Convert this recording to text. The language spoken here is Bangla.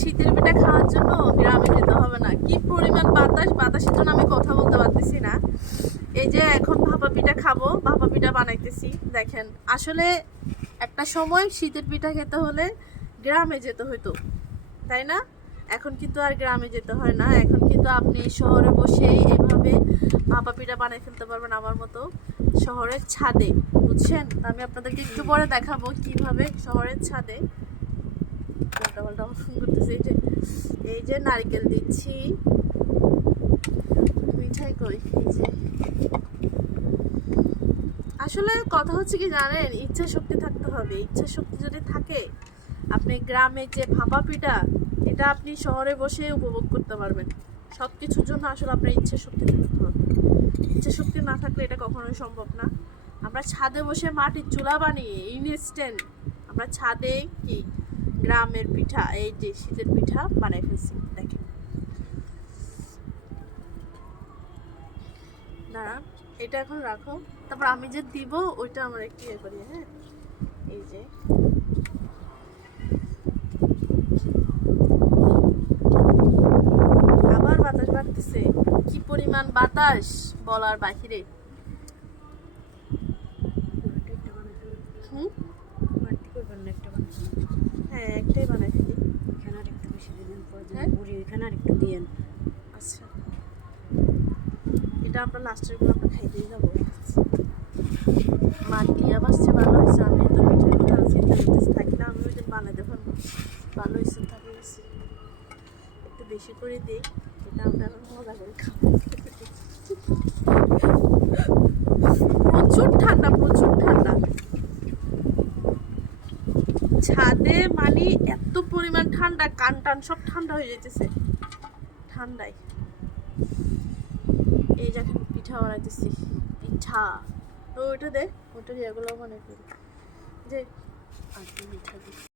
শীতের পিঠা খাওয়ার জন্য গ্রামে যেতে হবে না। কি পরিমাণ বাতাস, বাতাসের জন্য আমি কথা বলতে পারতেছি না। এই যে এখন ভাপা পিঠা খাবো, ভাপা পিঠা বানাইতেছি। দেখেন, আসলে একটা সময় শীতের পিঠা খেতে হলে গ্রামে যেতে হতো, তাই না? এখন কিন্তু আর গ্রামে যেতে হয় না। এখন কিন্তু আপনি শহরে বসেই এইভাবে ভাপা পিঠা বানিয়ে ফেলতে পারবেন আমার মতো, শহরের ছাদে। বুঝছেন? আমি আপনাদেরকে একটু পরে দেখাবো কিভাবে শহরের ছাদে করতেছি। এই যে নারকেল দিচ্ছি, মিঠাই কই, এই যে। আসলে কথা হচ্ছে কি জানেন, ইচ্ছা শক্তি থাকতে হবে। ইচ্ছা শক্তি যদি থাকে, আপনি গ্রামে যে ভাপা পিঠা, এটা আপনি শহরে বসে উপভোগ করতে পারবেন। সব কিছুর জন্য আসলে আপনার ইচ্ছা শক্তি থাকতে হবে। ইচ্ছা শক্তি না থাকলে এটা কখনোই সম্ভব না। আমরা ছাদে বসে মাটির চুলা বানিয়ে ইনস্ট্যান্ট আমরা ছাদে কি গ্রামের পিঠা, এই যে শীতের পিঠা বানাই ফেলছি। দেখেন, দাঁড়ান, এটা এখন রাখো, তারপর আমি যে দিব ওইটা আমরা একটু ইয়ে করি। হ্যাঁ, এই যে আবার বাতাস বাড়তেছে। কি পরিমাণ বাতাস বলার বাহিরে। হ্যাঁ, একটাই বানাই ফেলি। এখানে আর একটু বেশি দিলেন, হ্যাঁ, বুড়ি এখানে আর একটু দিয়েন। আচ্ছা, এটা আমরা লাস্টের গুলো আমরা খাইতেই যাবো। মা টিয়া বাসছে, ভালো হয়েছে। আমি তো পিঠার কথা চিন্তা করতেছি, থাকি না আমি ওই দিন বানাতে পারবো। ভালো হয়েছে, থাকে গেছি। একটু বেশি করে দিই, এটা আমরা মজা করে খাবো। প্রচুর ঠান্ডা, প্রচুর ঠান্ডা ছাদে, মানে এত পরিমাণ ঠান্ডা, কান টান সব ঠান্ডা হয়ে যেতেছে ঠান্ডায়। এই যখন পিঠা বানাইতেছি, পিঠা তো ওইটা দে, ওইটা দিয়ে এগুলো মনে করি যে আর কি পিঠা দিই।